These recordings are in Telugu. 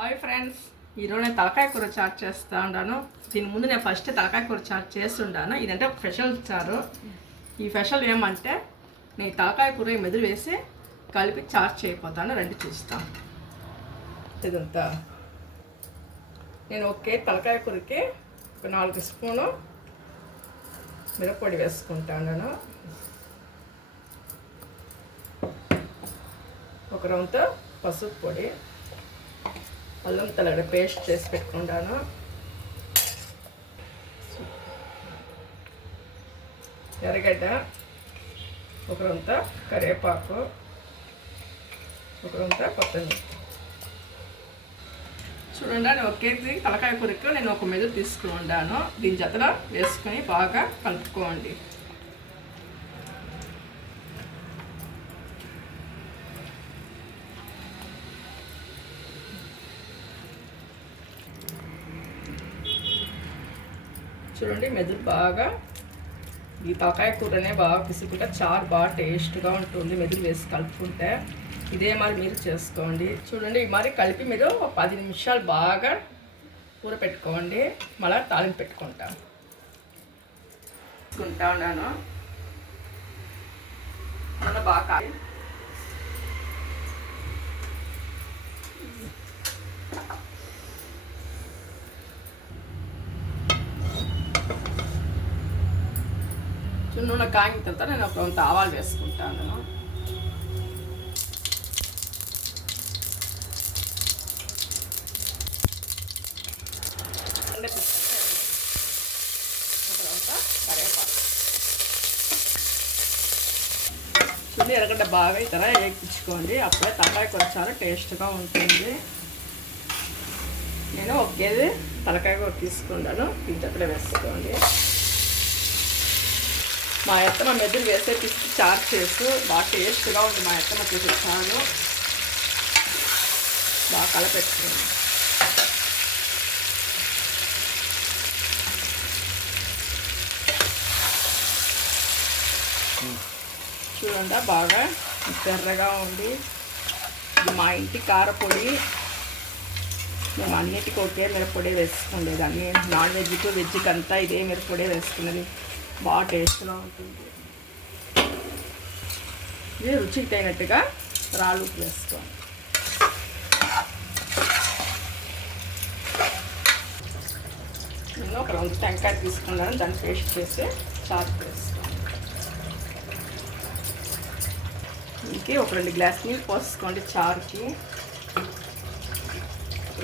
హాయ్ ఫ్రెండ్స్, ఈరోజు నేను తలకాయ కూర చారు చేస్తూ ఉన్నాను. దీని ముందు నేను ఫస్ట్ తలకాయ కూర చారు చేస్తుంటాను. ఇదంటే స్పెషల్ చారు. ఈ స్పెషల్ ఏమంటే నేను తలకాయ కూర మెదులు వేసి కలిపి చారు చేయకపోతాను. రండి చూస్తాను. ఇదంతా నేను ఒకే తలకాయ కూరకి ఒక 4 స్పూను మిరప్పొడి వేసుకుంటాను. ఒక రౌంత పసుపు పొడి, అల్లం తెల్లగడ్డ పేస్ట్ చేసి పెట్టుకుంటాను. ఎర్రగడ్డ, ఒక రౌంత కరివేపాకు, ఒక రౌంత కొత్తిమీర. చూడండి, నేను 1 కేజీ తలకాయ కూరకు నేను ఒక మెదులు తీసుకుంటాను. దీని జతలో వేసుకొని బాగా కలుపుకోండి. చూడండి, మెదులు బాగా ఈ తలకాయ కూరనే బాగా పిసుకుంటే చారు బాగా టేస్ట్గా ఉంటుంది. మెదులు వేసి కలుపుకుంటే ఇదే మరి మీరు చేసుకోండి. చూడండి, ఈ మరి కలిపి మీరు ఒక 10 నిమిషాలు బాగా కూర పెట్టుకోండి. మళ్ళీ తాలింపు పెట్టుకుంటాను. ఉన్నాను మళ్ళీ బాగా నూనె కాగిన తర్వాత నేను ఒక రౌంత ఆవాలు వేసుకుంటాను. ఒక రౌంత కరివేపాకు. చూడండి, ఎర్రగడ్డ బాగా ఇతర వేయించుకోండి. అప్పుడే తలకాయ కూర చాలా టేస్ట్గా ఉంటుంది. నేను 1 కేజీ తలకాయ కూర తీసుకుంటాను. ఇంతలో వేసుకోండి. మా ఎత్తమ మెదులు వేసే పిసికి చారు చేస్తూ బాగా టేస్ట్గా ఉంది. మా ఎత్తమ చేసే చారు బాగా కలపెట్టుకోండి. చూడండి, బాగా ఎర్రగా ఉంది. ఇది మా ఇంటి కారపొడి. మేము అన్నిటికీ ఒకే మిరప్పొడి వేసుకునేది. అన్ని నాన్ వెజ్కి వెజ్కి అంతా ఇదే మిరప్పొడి వేసుకునేది. బాగా టేస్ట్గా ఉంటుంది. ఇది రుచికి తగినట్టుగా రాళ్ళు ఉప్పు వేసుకోండి. నేను ఒక రౌండ్ టెంకాయ తీసుకున్నాను. దాన్ని పేస్ట్ చేసి చారు వేసుకోండి. ఇంకే ఒక 2 గ్లాస్ నీళ్ళు పోసుకోండి చారుకి.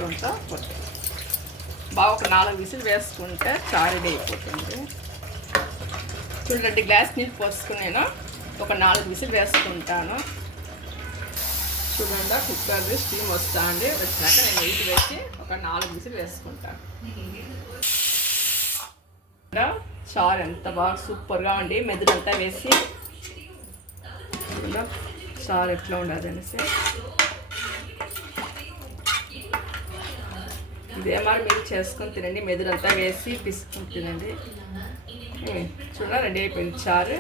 రౌంత కొత్త బాగా ఒక 4 విసిల్ వేసుకుంటే చారు రెడీ అయిపోతుంది. చూడండి, 2 గ్లాస్ నీళ్ళు పోసుకుని నేను ఒక 4 విసిల్ వేసుకుంటాను. చూడండి, కుక్కర్ది స్టీమ్ వస్తా అండి. వచ్చినాక నేను నీటి వేసి ఒక 4 విసిల్ వేసుకుంటాను. చారు ఎంత బాగా సూపర్గా ఉండి మెదులంతా వేసి చారు ఎట్లా ఉండదు అనేసి ఇదే మరి మీరు చేసుకొని తినండి. మెదులంతా వేసి పిసుకుని తినండి. చూడండి, రెడీ అయిపోయింది చారు.